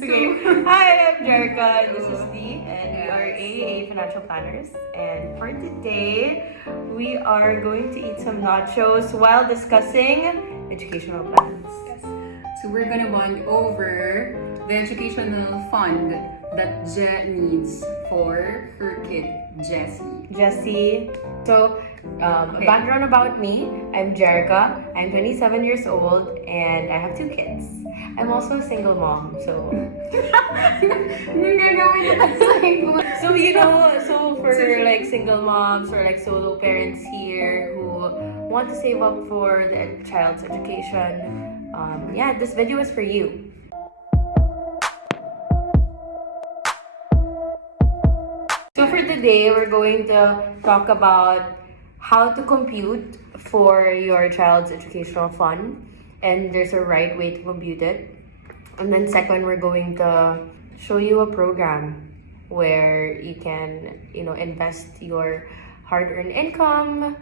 Okay. Hi, I'm Jerica. This is Dee, and we are AIA financial planners. And for today, we are going to eat some nachos while discussing educational plans. So we're gonna bond over the educational fund that Je needs for her kid, Jessie. Jessie. So, a background about me. I'm Jerica. I'm 27 years old, and I have 2 kids. I'm also a single mom, so... So, you know, so for like single moms or like solo parents here who want to save up for their child's education, yeah, this video is for you. So for today, we're going to talk about how to compute for your child's educational fund, and there's a right way to compute it. And then second, we're going to show you a program where you can, invest your hard-earned income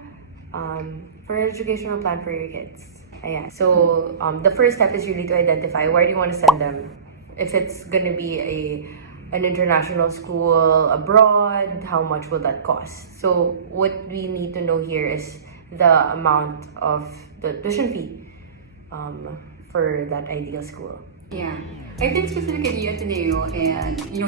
for an educational plan for your kids. Ayan. So the first step is really to identify where do you want to send them. If it's gonna be an international school abroad, how much will that cost? So what we need to know here is the amount of the tuition fee for that ideal school. Yeah, I think specifically Ateneo and we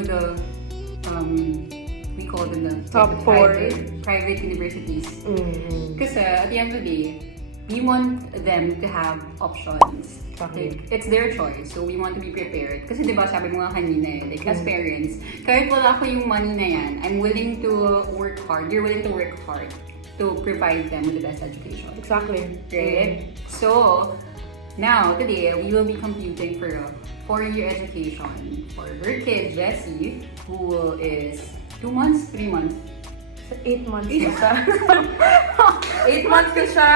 call them the Top 4 private universities. Mm-hmm. Because at the end of the day, we want them to have options. Okay. Like, it's their choice, so we want to be prepared. Kasi diba sabi mo nga kanina, like as parents, kahit wala ko yung money na yan, I'm willing to work hard. You're willing to work hard to provide them with the best education. Exactly. Right? So, now, today, we will be computing for a 4-year education for her kid, Jessie, who is 2 months, 3 months. 8 months na siya. 8 months na siya.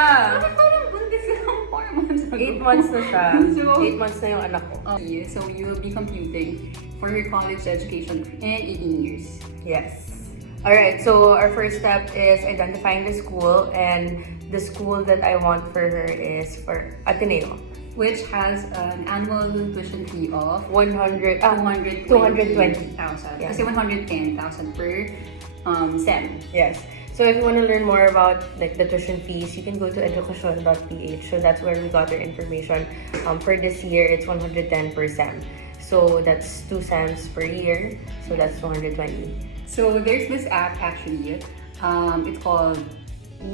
4 months ago. 8 months na siya. So, 8 months na yung anak ko. Okay, so you will be computing for your college education in 18 years. Yes. Alright, so our first step is identifying the school, and the school that I want for her is for Ateneo. Which has an annual tuition fee of 220,000. 220,000. Yeah. Kasi 110,000 per SEM. Yes. So if you want to learn more about like the tuition fees, you can go to education.ph. So that's where we got our information. For this year, it's 110 per SEM. So that's 2 SEMs per year. So that's 220. So there's this app actually. It's called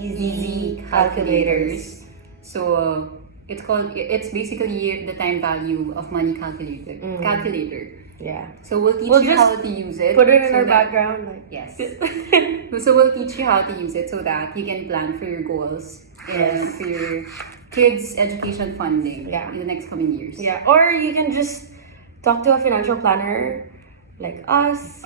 Easy Calculators. So it's basically the time value of money calculator. Yeah. So we'll teach you how to use it. Put it in so our that, background. Like. Yes. So we'll teach you how to use it so that you can plan for your goals and for your kids' education funding in the next coming years. Yeah. Or you can just talk to a financial planner like us.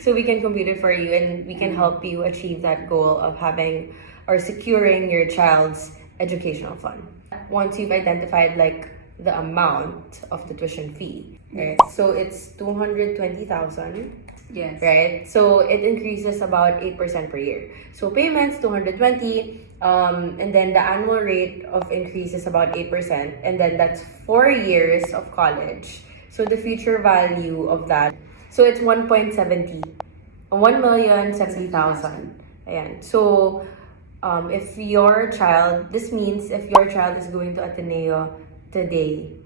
So we can compute it for you, and we can help you achieve that goal of having or securing your child's educational fund. Once you've identified like the amount of the tuition fee, right? So it's 220,000. Yes. Right? So it increases about 8% per year. So payments 220, and then the annual rate of increase is about 8%, and then that's 4 years of college. So the future value of that, so it's 1.70, 1,070,000. Ayan. So if your child, this means if your child is going to Ateneo today,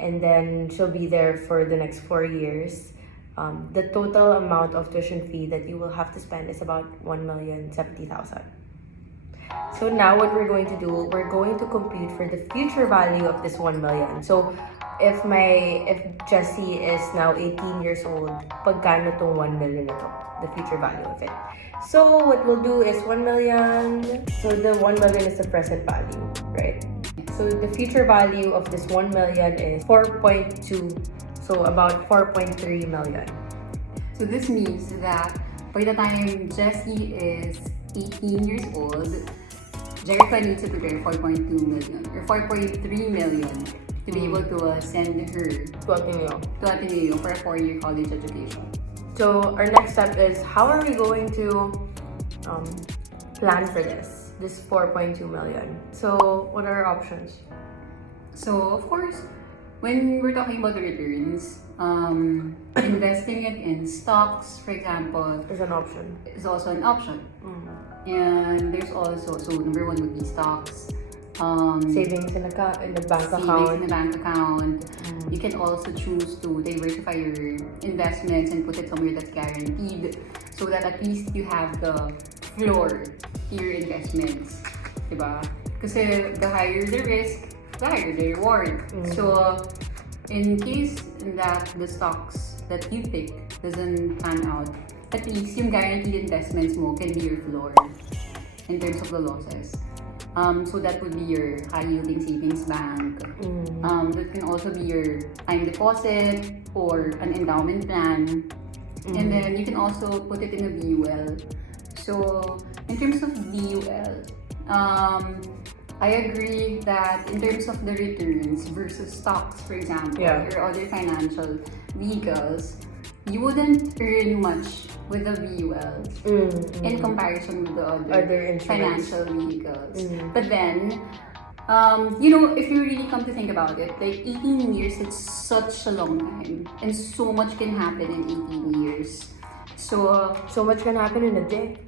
and then she'll be there for the next 4 years, the total amount of tuition fee that you will have to spend is about 1,070,000. So now what we're going to do, we're going to compute for the future value of this 1 million. So if Jessie is now 18 years old, pagkano tong 1 million na to, the future value of it. So what we'll do is 1 million. So the 1 million is the present value, right? So the future value of this 1 million is 4.2. So about 4.3 million. So this means that by the time Jessie is 18 years old, Jerica needs to prepare 4.2 million or 4.3 million to be able to send her To Ateneo for a 4-year college education. So our next step is how are we going to plan for this 4.2 million? So what are our options? So of course, when we're talking about the returns, investing it in stocks, for example, Is an option. is also an option. And there's also, so number one would be stocks. Savings in the bank Savings account. in a bank account. You can also choose to diversify your investments and put it somewhere that's guaranteed so that at least you have the floor to your investments. Diba? Kasi the higher the risk, the higher the reward. So, in case that the stocks that you pick doesn't pan out, at least yung guaranteed investments mo can be your floor in terms of the losses. So that would be your high-yielding savings bank. That can also be your time deposit or an endowment plan. And then you can also put it in a VUL. So in terms of VUL, I agree that in terms of the returns versus stocks, for example, or other financial vehicles, you wouldn't earn much with the VUL in comparison with the other financial vehicles. But then, if you really come to think about it, like 18 years, it's such a long time. And so much can happen in 18 years. So much can happen in a day.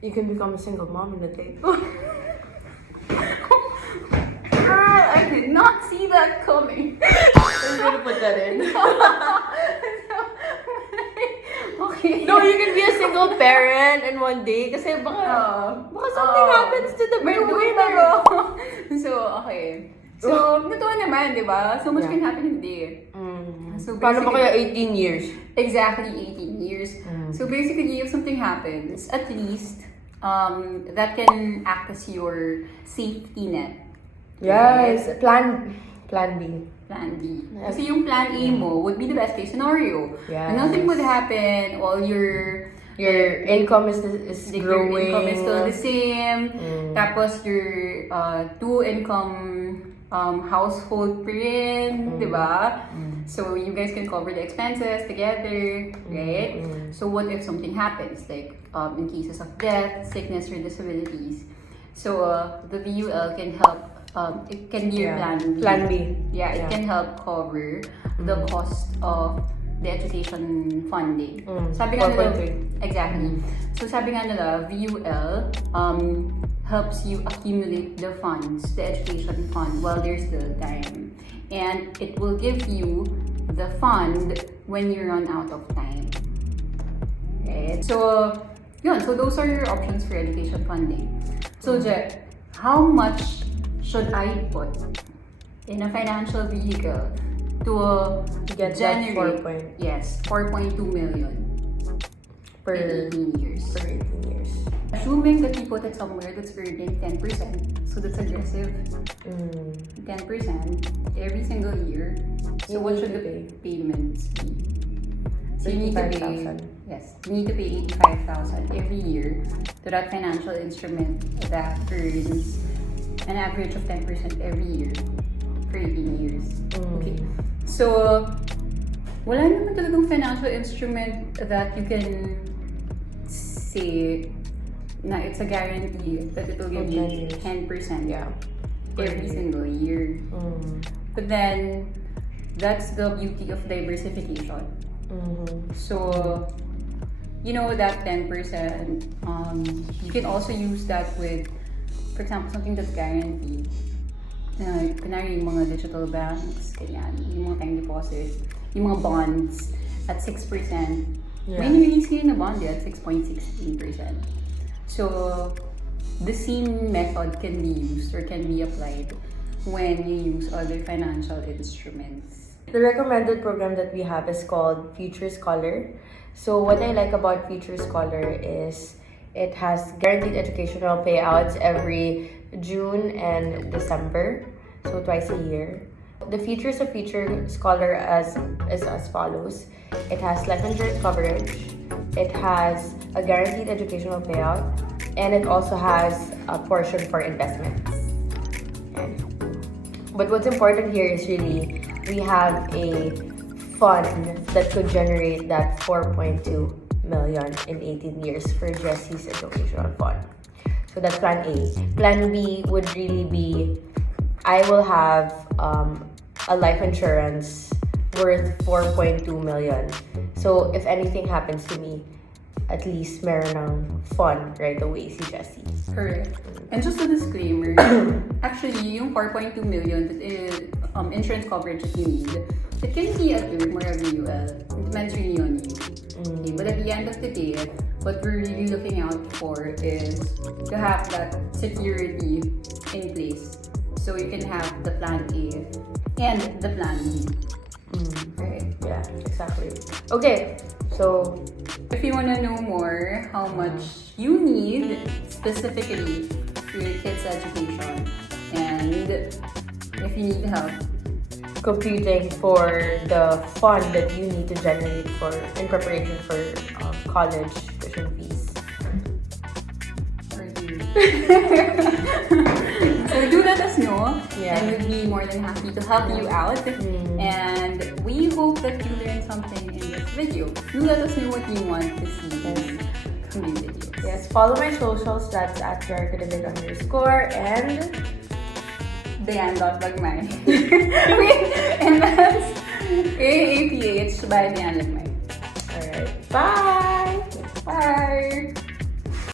You can become a single mom in a day. I did not see that coming. I'm gonna put that in. Okay. No, you can be a single parent in one day kasi baka something happens to the breadwinner. So, okay. So, totoo naman, di ba? So much can happen in a day. So paano ba kaya 18 years? Exactly, 18 years. So basically, if something happens, at least, that can act as your safety net. Yes, plan B. Plan B. Kasi yung plan A mo would be the best case scenario. Yes. Nothing would happen. All your income is growing. Your income is still the same. Tapos your two-income household pa rin, di ba? So you guys can cover the expenses together, right? So what if something happens, like in cases of death, sickness, or disabilities? So the VUL can help. It can be your plan B. Plan B. Yeah, it can help cover the cost of the education funding. Sabi nga nila, exactly. So sabi nga nila, VUL helps you accumulate the funds, the education fund, while there's still time. And it will give you the fund when you run out of time. Right? So, yun. So those are your options for education funding. So, Je, how much should I put in a financial vehicle to generate 4.2 million per 18 years? Per 18 years. Assuming that you put it somewhere that's earning 10%, so that's aggressive. 10% every single year. So what should the payments be? So you need to pay, you need to pay 85,000 every year to that financial instrument that earns an average of 10% every year for 18 years. Okay. So, wala naman talagang financial instrument that you can say na it's a guarantee that it will give you 10% every single year. But then, that's the beauty of diversification. So, you know that 10%, you can also use that with, for example, something that's guaranteed. Kunwari yung mga digital banks, ganyan, yung mga time deposits, yung mga bonds at 6%. May nirelease ngayon na bond at 6.16%. So, the same method can be used or can be applied when you use other financial instruments. The recommended program that we have is called Future Scholar. So what I like about Future Scholar is it has guaranteed educational payouts every June and December, so twice a year. The features of Future Scholar is as follows. It has life insurance coverage, it has a guaranteed educational payout, and it also has a portion for investments. But what's important here is really we have a fund that could generate that 4.2 million in 18 years for Jesse's educational fund. So that's plan A. Plan B would really be I will have a life insurance worth 4.2 million. So, if anything happens to me, at least meron ng fun right away si Jessie. Correct. And just a disclaimer, actually, yung 4.2 million that is insurance coverage that you need, it can be a term or a VUL. It depends really on you. Okay, but at the end of the day, what we're really looking out for is to have that security in place. So you can have the plan A and the plan B. Right? Yeah, exactly. Okay, so if you want to know more how much you need specifically for your kids' education, and if you need help computing for the fund that you need to generate for in preparation for college tuition fees. for you. So do let us know, Yeah. and we'll be more than happy to help you out. And we hope that you learned something in this video. Do let us know what you want to see in new videos. Yes, follow my socials. That's at Jerica and Diane.Lagmay. And that's AAPH by Diane Lagmay. alright. Bye!